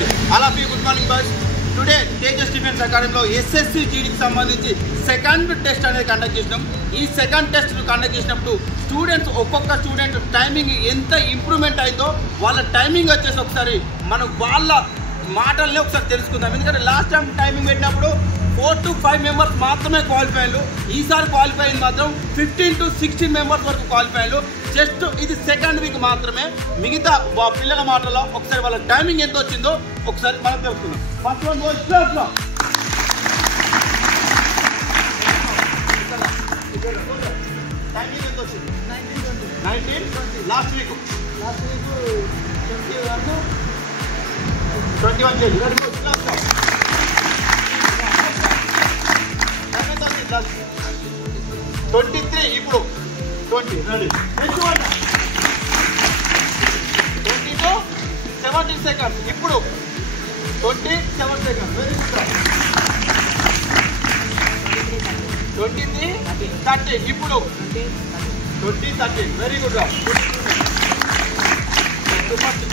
Ready. అలా P good morning boys. Today Tejas defence అకాడమీలో SSC జీడీకి సంబంధించి సెకండ్ టెస్ట్ అనేది కండక్ట్ చేసినాం. ఈ సెకండ్ టెస్ట్ కండక్ట్ చేసినప్పుడు స్టూడెంట్స్ ఒక్కొక్క స్టూడెంట్ టైమింగ్ ఎంత ఇంప్రూవ్మెంట్ అయిందో వాళ్ళ టైమింగ్ వచ్చేసి ఒకసారి మనం వాళ్ళ మాటల్ని ఒకసారి తెలుసుకుందాం. ఎందుకంటే లాస్ట్ టైం టైమింగ్ పెట్టినప్పుడు 4 to 5 మెంబర్స్ మాత్రమే క్వాలిఫై అయ్యారు. ఈసారి క్వాలిఫై అయింది మాత్రం 15 to 16 మెంబర్స్ వరకు క్వాలిఫై అయ్యారు. జస్ట్ ఇది సెకండ్ వీక్ మాత్రమే. మిగతా పిల్లల మాటల్లో ఒకసారి వాళ్ళ టైమింగ్ ఎంత వచ్చిందో ఒకసారి మనం తెలుసుకుందాం. ఫస్ట్ వన్ గోస్ క్లాస్లో టైమింగ్ ఎంత వచ్చింది? 19 లాస్ట్ వీక్ 21 చేయాలి. 23 ఇప్పుడు 20 రెడీ. నెక్స్ట్ వన్ 22 17 సెకండ్స్ ఇప్పుడు 27 సెకండ్స్. Very good. 23 30 ఇప్పుడు 20 30 వెరీ గుడ్.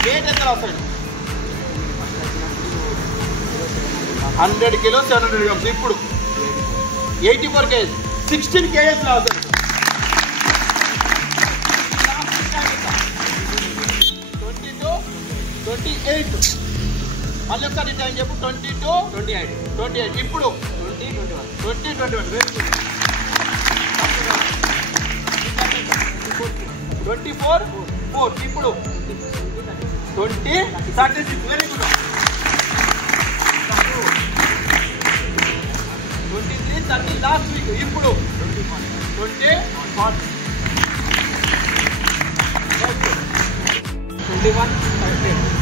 వెయిట్ ఎంత రాస్తాడు? 100 కిలోస్ 700 గ్రామ్స్ ఇప్పుడు 84 kgs 16 kgs రాస్తాడు. 22 28 మళ్ళీ ఒకసారి టైం చెప్పు. 22 28 ఇప్పుడు 20 21 వెరీ గుడ్. 24 4 ఇప్పుడు 20 36 వెరీ గుడ్. 23 30 లాస్ట్ వీక్ ఇప్పుడు 20 40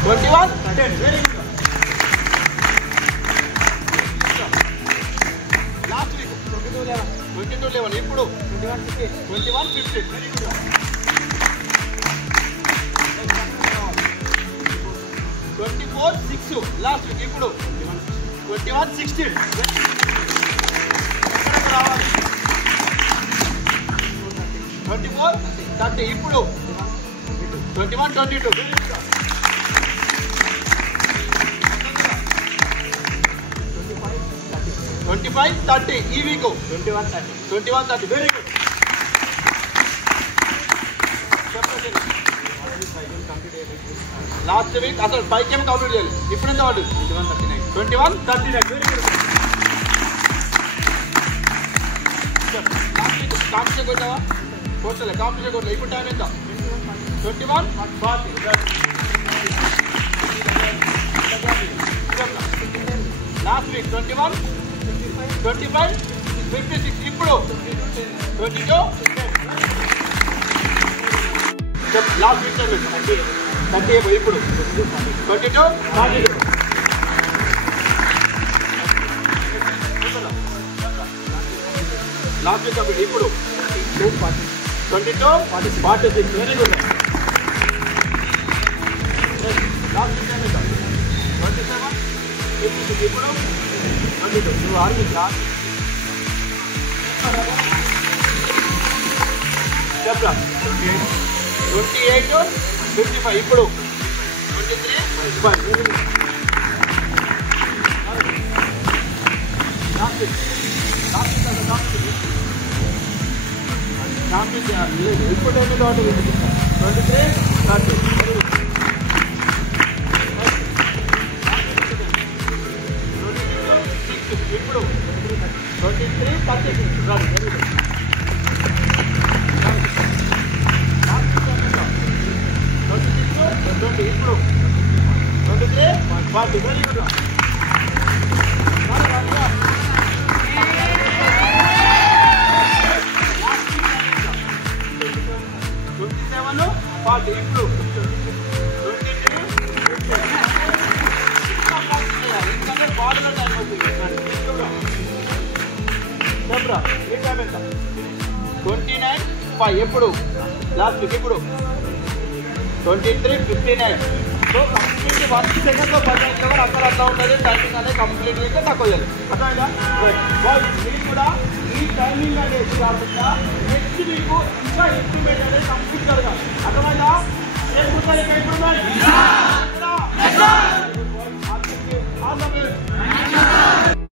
21 10 వెరీ గుడ్. లాస్ట్ వీక్ 22 11 ఇప్పుడు 21 15 వెరీ గుడ్. 24 6 లాస్ట్ వీక్ ఇప్పుడు 21 16 రావాలి. 24 30 ఇప్పుడు 21 22 25 30 ఈ week 21 30 very good. Last week అసలు 5 కేమ్ కంప్లీట్ చేయాలి. ఇప్పుడు ఎంత వాడు? 21 39 వెరీ గుడ్. కాంపిటీషన్ కొట్టావా? కొట్టలే. కాంపిటీషన్ కొట్టలే. ఇప్పుడు టైం ఎంత? 21 40 లాస్ట్ వీక్ 21 25 56 ఇప్పుడు 22 లాస్ట్ వీక్ 30 ఇప్పుడు 22 40 లాస్ట్ వీక్ కాబట్టి ఇప్పుడు 22 46 వెరీ గుడ్. లాస్ట్ వీక్ 27 56 ఇప్పుడు 22 నువ్వు ఆర్మిట్లా చెప్పరా 28 55 ఇప్పుడు 23 5 వెరీ గుడ్. లాస్ట్ వీక్ ఇప్పుడు 23 30 ఇప్పుడు 23 36 రన్ వెరీ గుడ్. 26 20 ఇప్పుడు 23 40 వెరీ గుడ్. 27 40 ఇప్పుడు 23 ఎందుకంటే బాడీలో టైం అవుతుంది. చెప్పరా ఏ టైం ఎంత? 29 5 ఎప్పుడు లాస్ట్ వీక్ ఇప్పుడు 23 59 సో కంప్లీట్ 1 సెకండ్లో 10 కూడా అక్కడ అట్లా ఉంటుంది. టైమింగ్ అనేది కంప్లీట్ అయితే తక్కువ చేయాలి. అర్థమైందా? మీరు కూడా ఈ టైమింగ్ అనేది కాకుండా నెక్స్ట్ మీకు ఇంకా ఇంప్రూవ్మెంట్ అనేది కంప్లీట్ జరగాలి. అర్థమైందా? ఏ ఇంప్రూవ్మెంట్ ఆల్ ద బెస్ట్.